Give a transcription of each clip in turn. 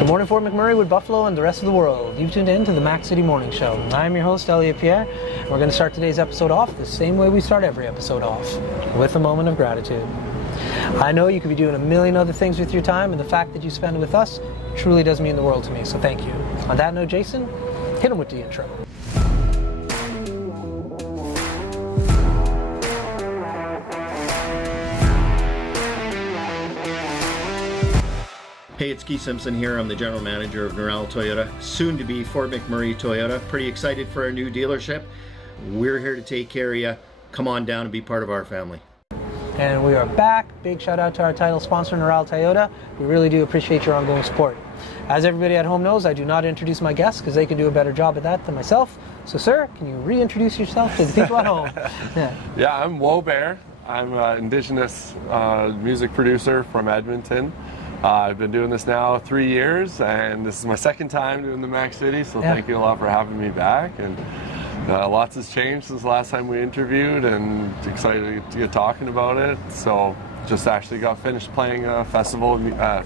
Good morning, Fort McMurray, with Buffalo and the rest of the world. You've tuned in to the Mac City Morning Show. I'm your host, Elliot Pierre. We're going to start today's episode off the same way we start every episode off, with a moment of gratitude. I know you could be doing a million other things with your time, and the fact that you spend it with us truly does mean the world to me, so thank you. On that note, Jason, hit him with the intro. Hey, it's Keith Simpson here. I'm the general manager of Norel Toyota, soon to be Fort McMurray Toyota. Pretty excited for our new dealership. We're here to take care of you. Come on down and be part of our family. And we are back. Big shout out to our title sponsor, Norel Toyota. We really do appreciate your ongoing support. As everybody at home knows, I do not introduce my guests because they can do a better job at that than myself. So, sir, can you reintroduce yourself to the people at home? Yeah, I'm Woahbear. I'm an Indigenous music producer from Edmonton. I've been doing this now 3 years, and this is my second time doing the Mac City, so Thank you a lot for having me back. And lots has changed since the last time we interviewed, and excited to get talking about it. So just actually got finished playing a festival,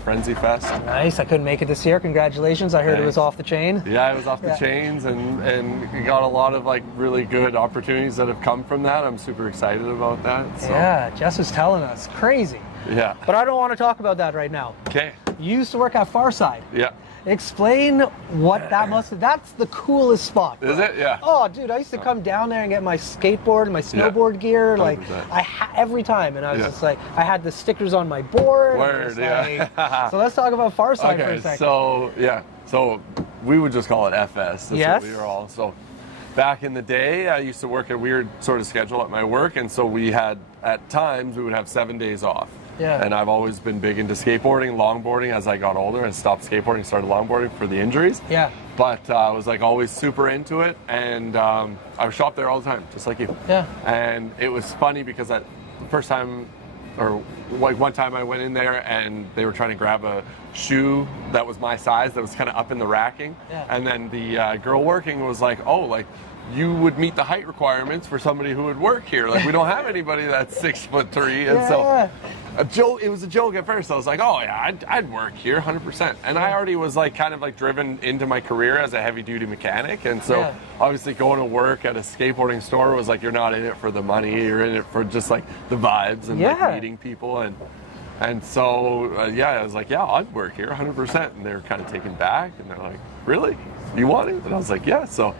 Frenzy Fest. Nice. I couldn't make it this year. Congratulations. I heard It was off the chain. Yeah, it was off the chains, and we got a lot of really good opportunities that have come from that. I'm super excited about that. So. Yeah, Jess was telling us. Crazy. Yeah. But I don't want to talk about that right now. Okay. You used to work at Farside. Yeah. Explain what that must have. That's the coolest spot. Bro. Is it? Yeah. Oh, dude, I used to come down there and get my skateboard, my snowboard gear, 100%. Every time, and I was just like, I had the stickers on my board. Word, yeah. So let's talk about Farside for a Okay, second. so we would just call it FS. That's yes. what we were all. So back in the day, I used to work a weird sort of schedule at my work, and so we had, at times, we would have 7 days off. Yeah. And I've always been big into skateboarding, longboarding. As I got older, I stopped skateboarding, started longboarding for the injuries. Yeah. But I was always super into it, and I would shop there all the time, just like you. Yeah. And it was funny because the first time, or one time I went in there and they were trying to grab a shoe that was my size that was kind of up in the racking. Yeah. And then the girl working was like, oh, you would meet the height requirements for somebody who would work here. We don't have anybody that's 6'3", and so it was a joke at first. I was like, oh yeah, I'd work here 100%. And I already was driven into my career as a heavy duty mechanic, and so obviously going to work at a skateboarding store was you're not in it for the money, you're in it for just the vibes and meeting people, and so I was like, yeah, I'd work here 100%. And they were kind of taken back, and they're like, really, you want it? And I was like, yeah. So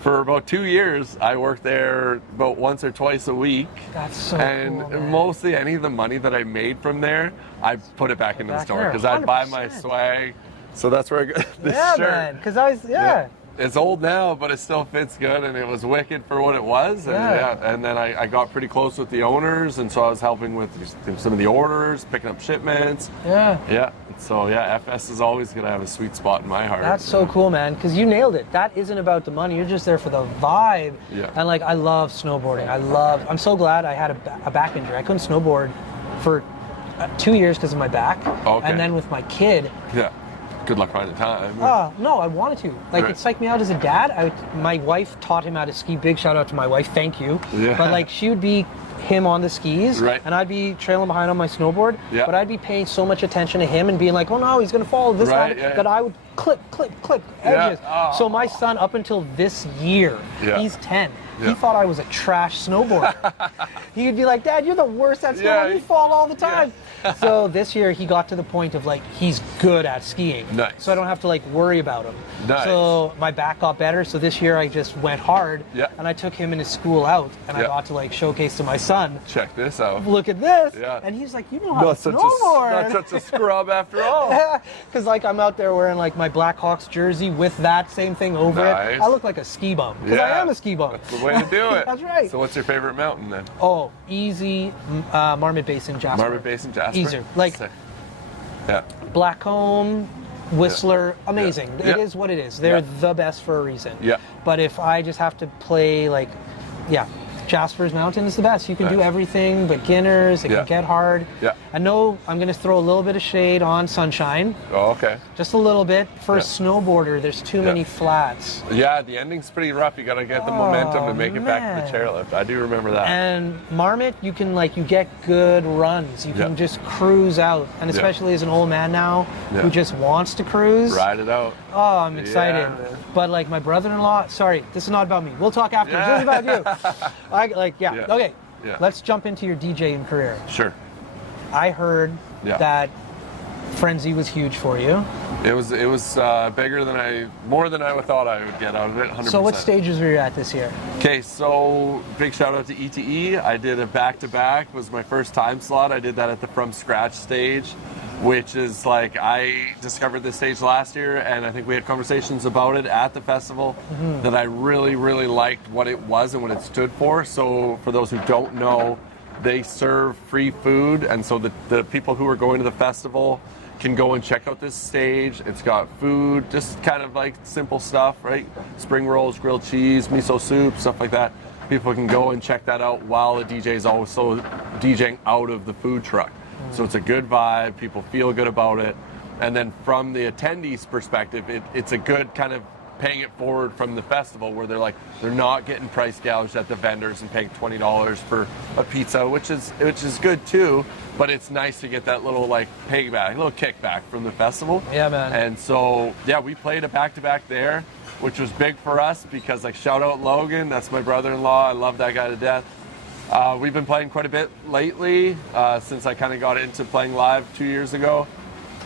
for about 2 years, I worked there about once or twice a week. That's so and cool, man. Mostly any of the money that I made from there, I put it back into the store because I'd buy my swag. So that's where I got this shirt. Yeah, man. Because I was, It's old now, but it still fits good, and it was wicked for what it was. And, and then I got pretty close with the owners, and so I was helping with some of the orders, picking up shipments. Yeah. So FS is always going to have a sweet spot in my heart. That's so cool, man, because you nailed it. That isn't about the money. You're just there for the vibe. Yeah. And I love snowboarding. I'm so glad I had a back injury. I couldn't snowboard for 2 years because of my back. Okay. And then with my kid. Yeah. Good luck finding time. No, I wanted to. It psyched me out as a dad. My wife taught him how to ski. Big shout out to my wife. Thank you. Yeah. But she would be him on the skis, and I'd be trailing behind on my snowboard. Yeah. But I'd be paying so much attention to him and being like, oh no, he's gonna fall this time. That I would clip edges. So my son, up until this year, he's 10. He thought I was a trash snowboarder. He'd be like, Dad, you're the worst at snowboarding. You fall all the time. So this year he got to the point of he's good at skiing. Nice. So I don't have to worry about him. Nice. So my back got better. So this year I just went hard. Yeah. And I took him and his school out, and I got to showcase to my son. Check this out. Look at this. Yeah. And he's like, you know how to snowboard. Not such a scrub after all. Because I'm out there wearing my Blackhawks jersey with that same thing over it. I look like a ski bum. Because I am a ski bum. That's the way to do it. That's right. So what's your favorite mountain then? Oh, easy. Marmot Basin, Jasper. Marmot Basin, Jasper. Easier. Yeah. Blackcomb, Whistler, amazing. It is what it is. They're the best for a reason. Yeah. But if I just have to play Jasper's Mountain is the best. You can do Nice. everything, beginners, it Yeah. can get hard. Yeah. I know I'm going to throw a little bit of shade on Sunshine, Oh, okay. just a little bit. For a Yeah. snowboarder, there's too many flats. Yeah, the ending's pretty rough. You got to get the momentum to make it back to the chairlift. I do remember that. And Marmot, you can you get good runs. You can Yeah. just cruise out. And especially as an old man now who Yeah. just wants to cruise. Ride it out. Oh, I'm excited. Yeah, man. But my brother-in-law, sorry, this is not about me. We'll talk after. This is about you. Yeah. Okay. Yeah. Let's jump into your DJing career. Sure. I heard Yeah. that Frenzy was huge for you. It was bigger than more than I thought I would get out of it. 100%. So what stages were you at this year? Okay, so big shout out to ETE. I did a back-to-back. Was my first time slot. I did that at the From Scratch stage, which is I discovered this stage last year, and I think we had conversations about it at the festival that I really, really liked what it was and what it stood for. So for those who don't know, they serve free food, and so the people who are going to the festival can go and check out this stage. It's got food, just kind of simple stuff, right? Spring rolls, grilled cheese, miso soup, stuff like that. People can go and check that out while the DJ is also DJing out of the food truck. So it's a good vibe, people feel good about it. And then from the attendees' perspective, it's a good kind of paying it forward from the festival where they're not getting price gouged at the vendors and paying $20 for a pizza, which is good too, but it's nice to get that little payback, little kickback from the festival. Yeah, man. And so we played a back-to-back there, which was big for us because shout out Logan, that's my brother-in-law, I love that guy to death. We've been playing quite a bit lately since I kind of got into playing live 2 years ago.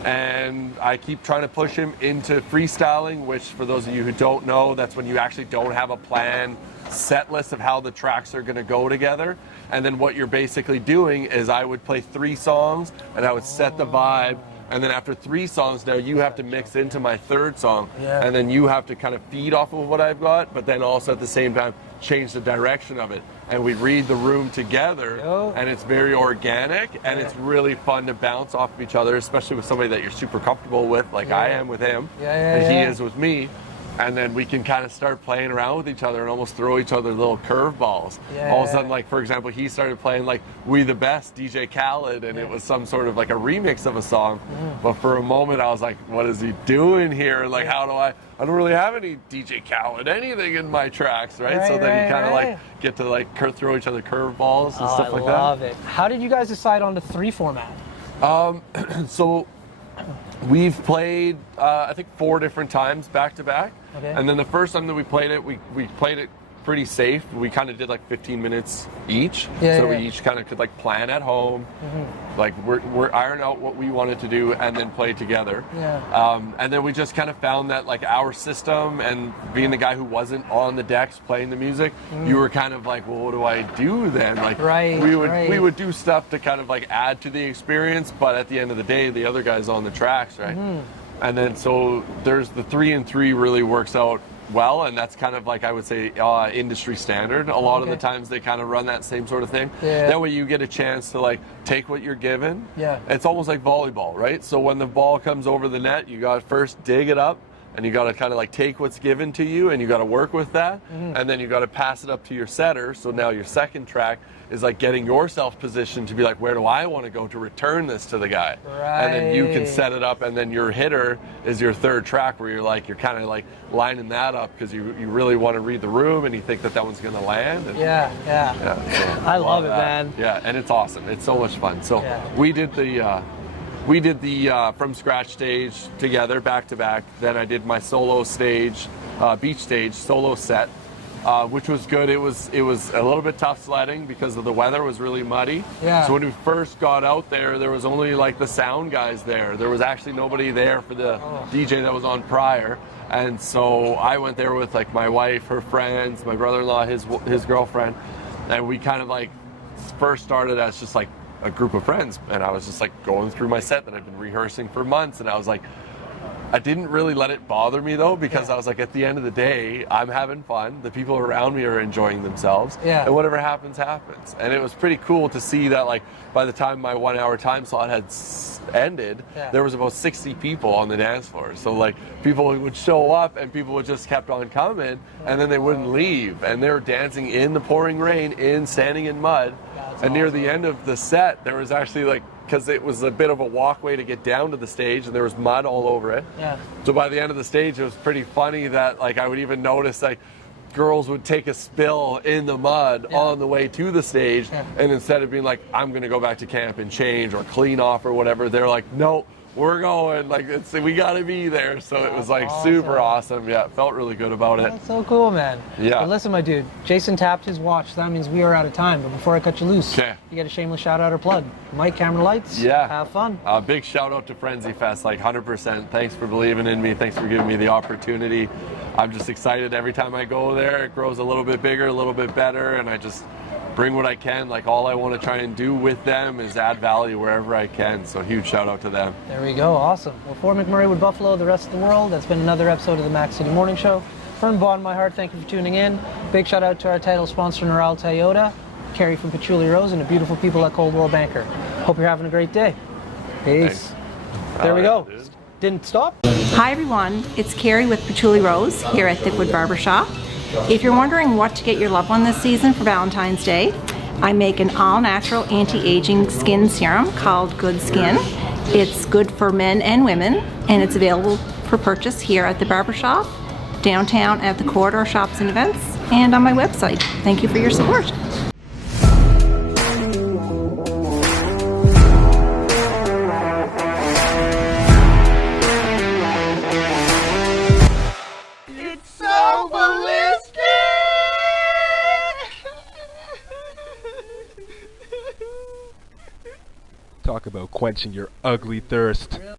And I keep trying to push him into freestyling, which for those of you who don't know, that's when you actually don't have a plan set list of how the tracks are going to go together. And then what you're basically doing is I would play 3 songs and I would set the vibe. And then after 3 songs, now you have to mix into my 3rd song. Yeah. And then you have to kind of feed off of what I've got, but then also at the same time change the direction of it. And we read the room together, and it's very organic, and it's really fun to bounce off of each other, especially with somebody that you're super comfortable with, I am with him, and he is with me. And then we can kind of start playing around with each other and almost throw each other little curveballs. All of a sudden, for example, he started playing We the Best, DJ Khaled, and it was some sort of a remix of a song. But for a moment, I was like, what is he doing here? How do I don't really have any DJ Khaled, anything in my tracks, right? So then you kind of get to throw each other curveballs and stuff like that. I love it. How did you guys decide on the 3 format? So we've played, I think 4 different times back to back. Okay. And then the first time that we played it, we played it pretty safe. We kind of did 15 minutes each. We each kind of could plan at home. We're iron out what we wanted to do and then play together. And then we just kind of found that our system and being the guy who wasn't on the decks playing the music, you were kind of well, what do I do then? We would do stuff to kind of add to the experience, but at the end of the day, the other guy's on the tracks, right? And then so there's the 3 and 3 really works out well, and that's kind of I would say industry standard. A lot of the times they kind of run that same sort of thing. That way you get a chance to take what you're given. It's almost like volleyball, right? So when the ball comes over the net, you got to first dig it up, and you got to kind of take what's given to you, and you got to work with that, and then you got to pass it up to your setter. So now your second track is getting yourself positioned to be where do I want to go to return this to the guy? And then you can set it up, and then your hitter is your 3rd track where you're you're kind of lining that up because you really want to read the room and you think that one's going to land. And, so I love it, man. Yeah, and it's awesome. It's so much fun. So we did the From Scratch stage together back to back. Then I did my solo stage, beach stage solo set. Which was good. It was a little bit tough sledding because of the weather was really muddy. So when we first got out there was only the sound guys there. There was actually nobody there for the DJ that was on prior. And so I went there with my wife, her friends, my brother-in-law, his girlfriend, and we kind of first started as just a group of friends. And I was just going through my set that I've been rehearsing for months, and I was I didn't really let it bother me though, because I was like, at the end of the day, I'm having fun. The people around me are enjoying themselves, and whatever happens, happens. And it was pretty cool to see that, like, by the time my 1 hour time slot had ended, there was about 60 people on the dance floor. So like, people would show up and people would just kept on coming, and then they wouldn't leave. And they were dancing in the pouring rain, standing in mud. And near the end of the set, there was actually, like, because it was a bit of a walkway to get down to the stage, and there was mud all over it. So by the end of the stage, it was pretty funny that, like, I would even notice, like, girls would take a spill in the mud on the way to the stage, and instead of being like, I'm gonna go back to camp and change or clean off or whatever, they're like, no, we're going, like, we gotta be there. So it was like super awesome. Yeah, it felt really good about it. That's so cool, man. Yeah. Well, listen, my dude, Jason tapped his watch, so that means we are out of time. But before I cut you loose, you get a shameless shout out or plug. Mic, camera, lights. Have fun. Big shout out to Frenzy Fest, like 100%. Thanks for believing in me. Thanks for giving me the opportunity. I'm just excited every time I go there. It grows a little bit bigger, a little bit better, and I just bring what I can. Like, all I want to try and do with them is add value wherever I can. So huge shout out to them. There we go. Awesome. Well, for McMurray with Buffalo, the rest of the world, that's been another episode of the Mac City Morning Show. From the bottom of my heart, thank you for tuning in. Big shout out to our title sponsor, Neural Toyota, Carrie from Patchouli Rose, and the beautiful people at Coldwell Banker. Hope you're having a great day. Peace. There we go. Didn't stop. Hi everyone, it's Carrie with Patchouli Rose here at Thickwood Barbershop. If you're wondering what to get your loved one this season for Valentine's Day, I make an all-natural anti-aging skin serum called Good Skin. It's good for men and women, and it's available for purchase here at the barbershop, downtown at the Corridor Shops and Events, and on my website. Thank you for your support. Talk about quenching your ugly thirst.